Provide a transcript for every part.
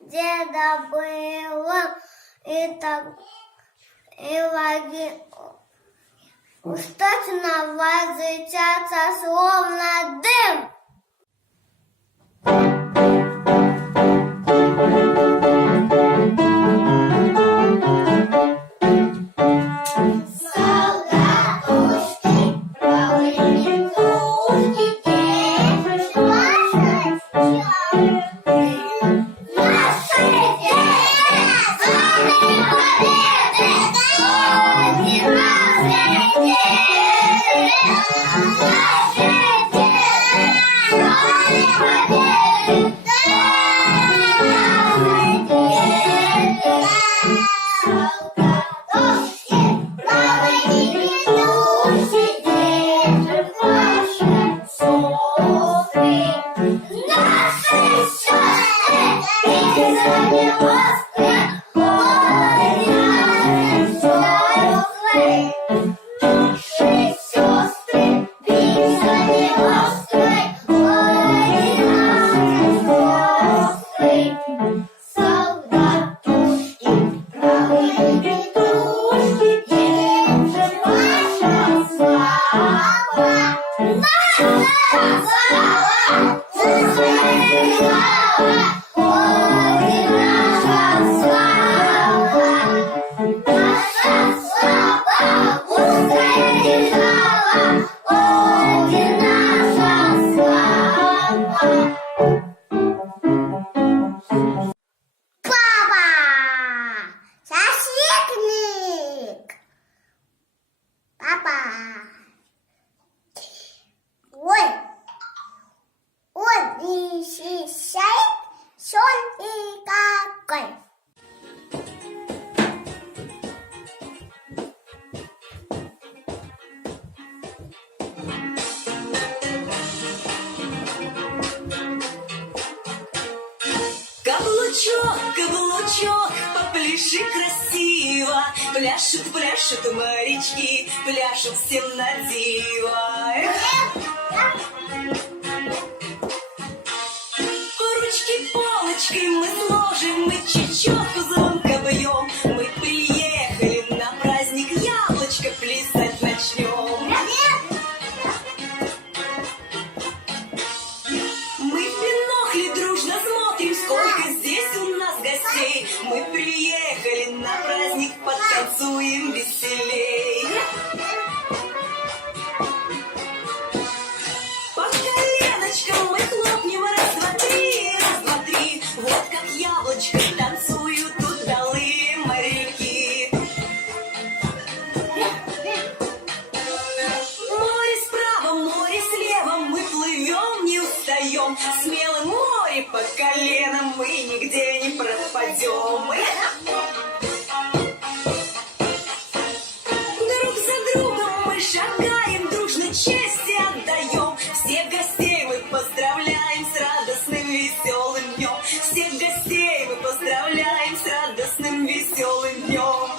деда было, и так, и воги, усточно возвещаться, словно дым. Каблучок, попляши красиво. Пляшут морячки, пляшут всем на диво. Ручки полочкой мы сложим, мы чечетку звонко бьем. Мы приехали на праздник, яблочко плясать начнем. Мы в бинокле дружно смотрим, сколько здесь у нас гостей. Мы приехали на праздник, подтанцуем веселей. По коленочкам мы хлопнем, раз, два, три. Вот как яблочко танцуют удалые моряки. Море справа, море слева, мы плывем, не устаем. Смелым море по коленам, мы нигде не пропадем. Друг за другом мы шагаем, дружно честь отдаем. Всех гостей мы поздравляем с радостным веселым днем. Всех гостей мы поздравляем с радостным веселым днем.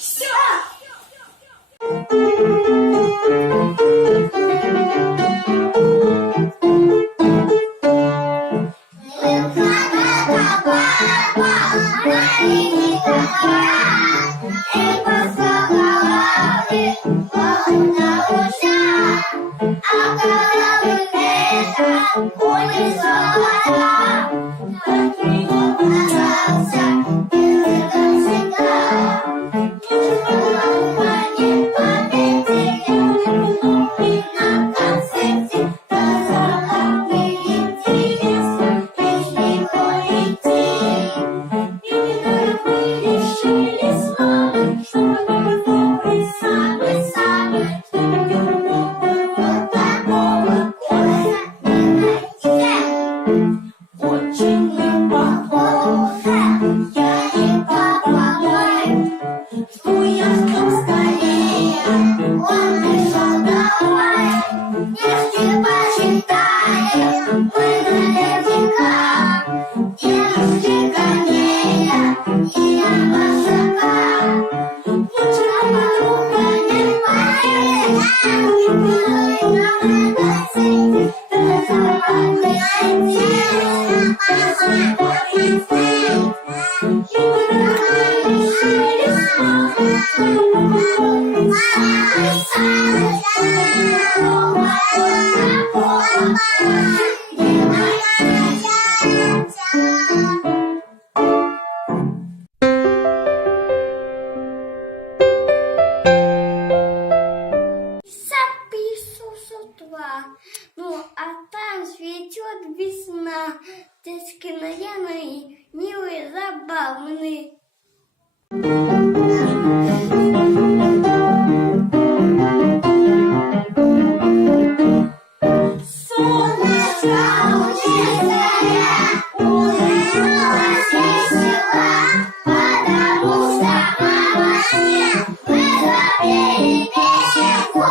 Все! Вот Ну, а там цветет весна, детский наверное, милый, забавный. Солнышко чистое, улыбнулась весела, потому что мама нет. Мы запели песенку,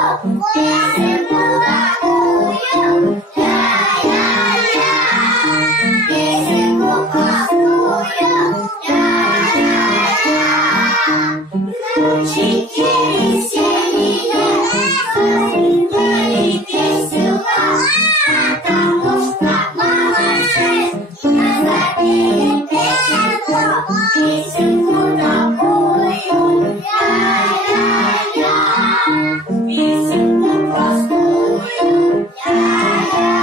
песенку такую, я-я-я, песенку простую, я-я-я. Лучики весенние, засветили весело, потому что мама шесть. Мы запели песенку, песенку такую, я-я-я, песенку простую, я-я-я.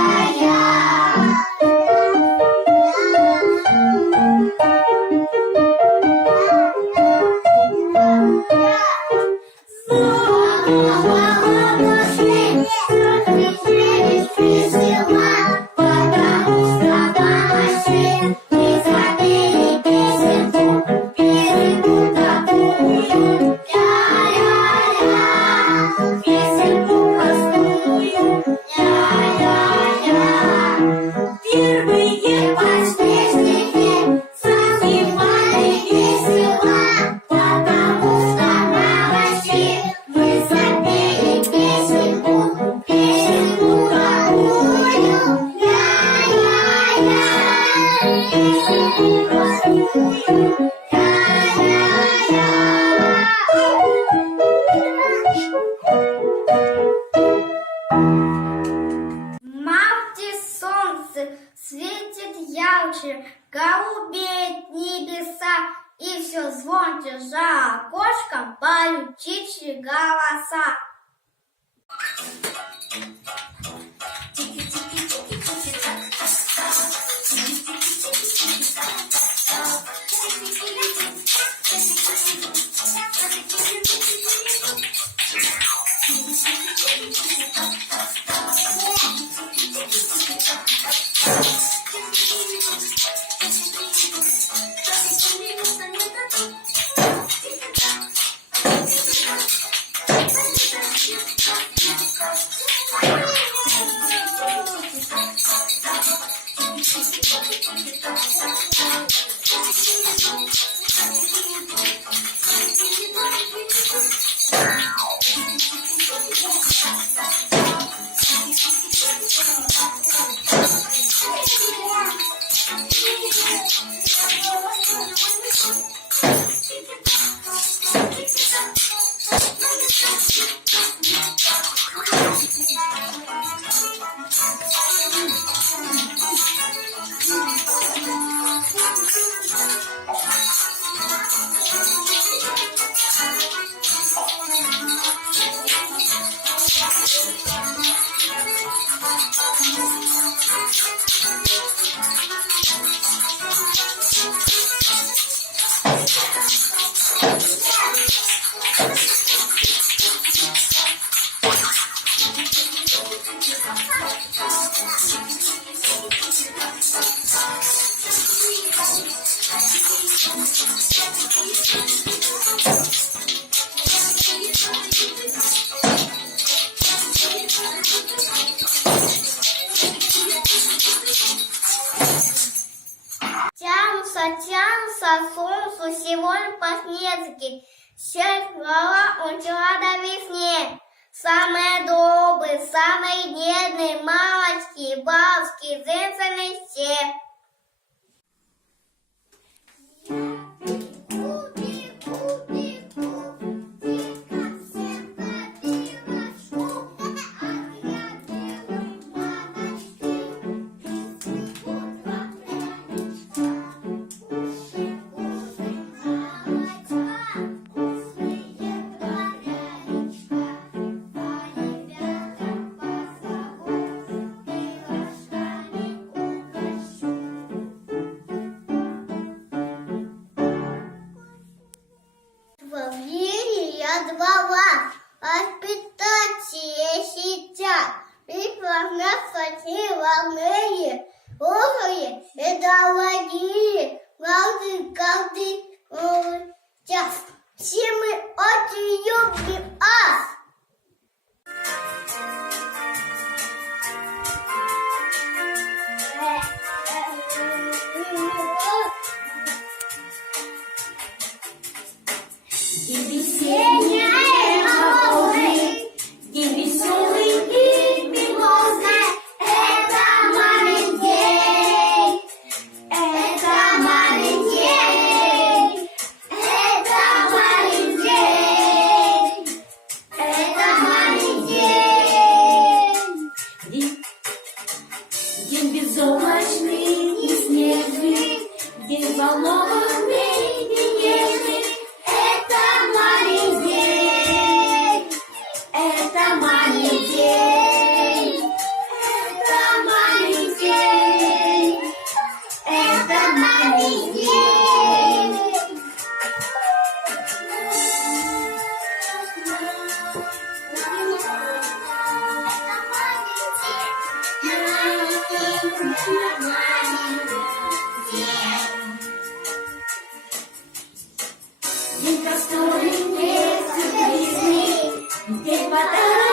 Первые подснежники засыпали весело, потому что мамочки мы запели песенку, песенку такую, я-я-я, песенку простую, я-я-я. Марте солнце светит ярче, голубеет небеса, и все звонче за окошком поют птичьи голоса. Тянутся солнцу сегодня по-снежке, сердце учила до весне. Самые добрые, самые нежные, мамочки, бабушки, женщины все. День безоблачный и снежный, день волнованный и нежный. Это мамин день, это мамин день, это мамин день, это мамин день. День простой, день сюрпризный, день подарок.